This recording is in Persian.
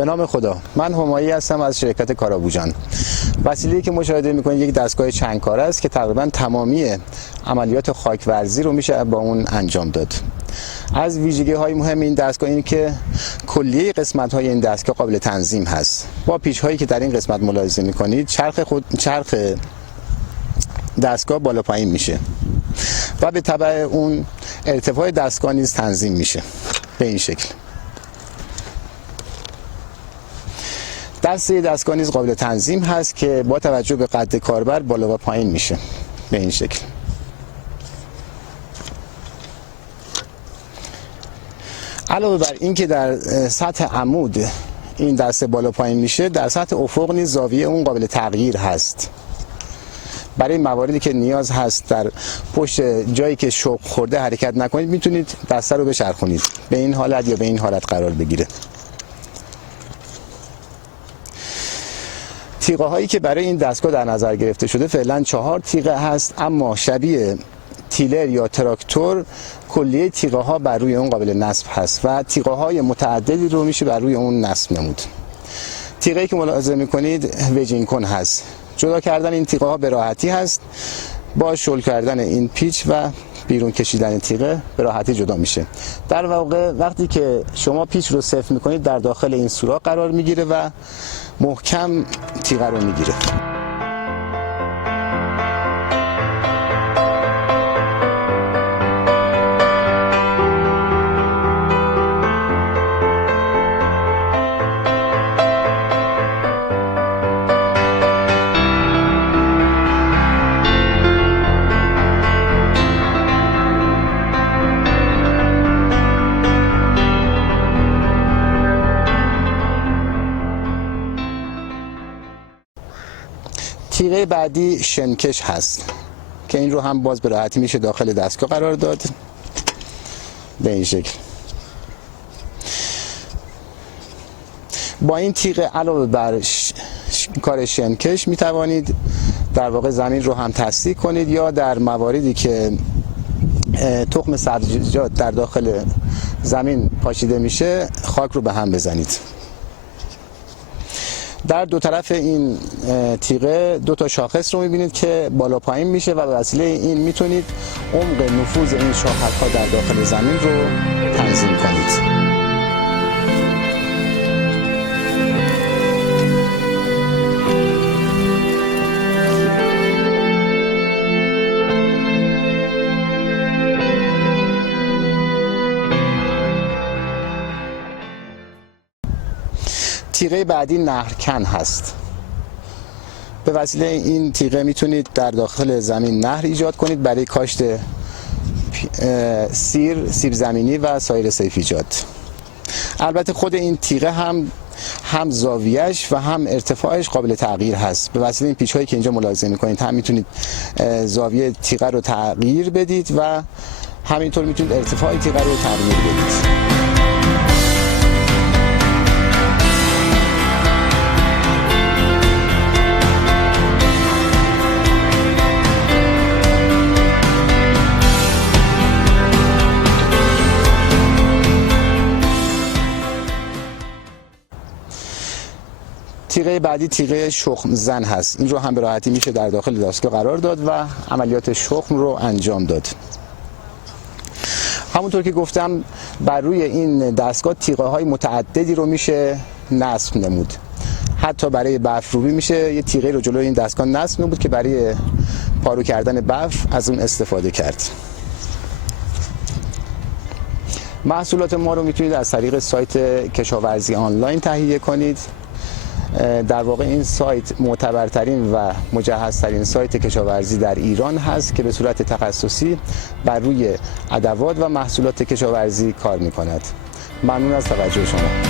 به نام خدا. من همایی هستم از شرکت کارابوجان. وسیله‌ای که مشاهده می‌کنید یک دستگاه چند کاره است که تقریبا تمامی عملیات خاکورزی رو میشه با اون انجام داد. از ویژگی‌های مهم این دستگاه این که کلیه قسمت‌های این دستگاه قابل تنظیم هست. با پیچ‌هایی که در این قسمت ملاحظه می‌کنید چرخ دستگاه بالا پایین میشه و به تبع اون ارتفاع دستگاه نیز تنظیم میشه به این شکل. دسته دستگاه نیز قابل تنظیم هست که با توجه به قد کاربر بالا و پایین میشه به این شکل. علاوه بر این که در سطح عمود این دسته بالا پایین میشه، در سطح افق نیز زاویه اون قابل تغییر هست. برای مواردی که نیاز هست در پشت جایی که شوک خورده حرکت نکنید، میتونید دسته رو بچرخونید به این حالت یا به این حالت قرار بگیره. تیغه هایی که برای این دستگاه در نظر گرفته شده فعلا 4 تیغه هست، اما شبیه تیلر یا تراکتور کلیه تیغه ها بر روی اون قابل نصب هست و تیغه های متعددی رو میشه بر روی اون نصب نمود. تیغه‌ای که ملاحظه میکنید وجین کن هست. جدا کردن این تیغه ها به راحتی هست، با شل کردن این پیچ و بیرون کشیدن تیغه به راحتی جدا میشه. در واقع وقتی که شما پیچ رو صفر میکنید در داخل این سوراخ قرار میگیره و محکم تیغه رو میگیره. تیغه بعدی شنکش هست که این رو هم باز به راحتی میشه داخل دستگاه قرار داد به این شکل. با این تیغه علاوه بر کار شنکش میتوانید در واقع زمین رو هم تصدیق کنید یا در مواردی که تخم سبزیجات در داخل زمین پاشیده میشه خاک رو به هم بزنید. در دو طرف این تیغه 2 تا شاخص رو میبینید که بالا پایین میشه و به وسیله این میتونید عمق نفوذ این شاخص ها در داخل زمین رو تنظیم کنید. تیغه بعدی نهرکن هست. به وسیله این تیغه میتونید در داخل زمین نهر ایجاد کنید برای کاشت سیب زمینی و سایر سیفیجات. البته خود این تیغه هم زاویه‌اش و هم ارتفاعش قابل تغییر هست. به وسیله این پیچ هایی که اینجا ملاحظه میکنید هم میتونید زاویه تیغه رو تغییر بدید و همینطور میتونید ارتفاع تیغه رو تغییر بدید. تیغه بعدی تیغه شخم زن هست. این رو هم به راحتی میشه در داخل دستگاه قرار داد و عملیات شخم رو انجام داد. همونطور که گفتم بر روی این دستگاه تیغه های متعددی رو میشه نصب نمود. حتی برای برف روبی میشه یه تیغه رو جلوی این دستگاه نصب نمود که برای پارو کردن برف از اون استفاده کرد. محصولات ما رو میتونید از طریق سایت کشاورزی آنلاین تهیه کنید. در واقع این سایت معتبرترین و مجهزترین سایت کشاورزی در ایران هست که به صورت تخصصی بر روی ادوات و محصولات کشاورزی کار می‌کند. ممنون از توجه شما.